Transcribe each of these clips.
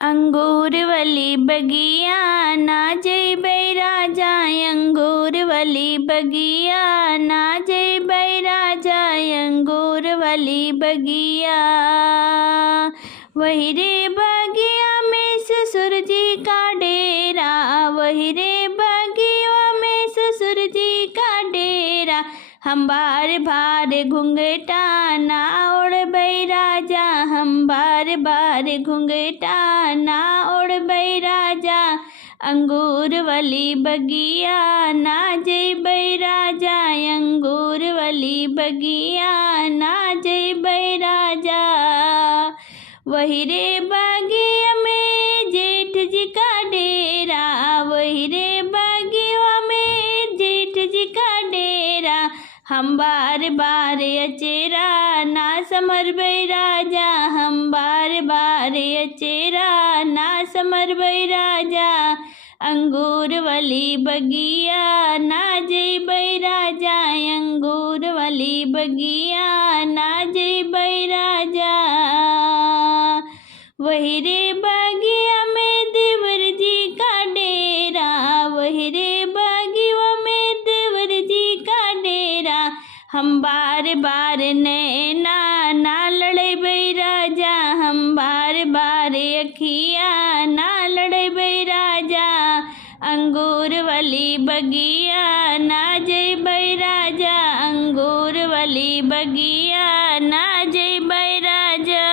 अंगूर वाली बगिया ना जइबै राजा, अंगूर वाली बगिया ना जइबै राजा, अंगूर वाली बगिया। वही रे बगिया में ससुर जी का डेरा, वही रे बगिया में ससुर जी का डेरा। हम बार बार घूंघटा ना ओढ़बै राजा, हम बार बार घूंघटा ना ओढ़बै राजा, अंगूर वाली बगिया ना जइबै राजा, अंगूर वाली बगिया ना जइबै राजा। वही रे बगिया में जेठ जी का डेरा, वही रे बगिया में जेठ जी का डेरा। हम बार बार अचेरा ना समरबै राजा, हम बार बार अचेरा ना समरबै राजा, अंगूर वाली बगिया ना जइबै राजा, अंगूर वाली बगिया ना जइबै राजा। वही रे बगिया में देवर जी का डेरा, वही रे बगिया में देवर जी का डेरा। हम बार बार नैना ना लड़बै राजा, हम बार बार अखिया ना लड़बै राजा, अंगूर वाली बगिया ना जइबै राजा, अंगूर वाली बगिया ना जइबै राजा।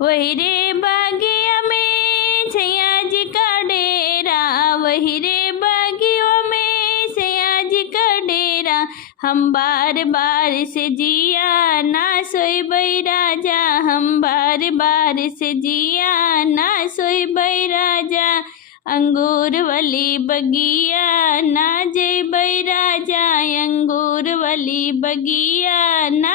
वही रे बगिया में सैया जी का डेरा, वही रे बगिया में सैया जी का डेरा। हम बार बार से जिया ना सोइबै राजा, हम बार बार से जिया ना सोइबै राजा, अंगूर वाली बगिया ना जइबै राजा, अंगूर वाली बगिया ना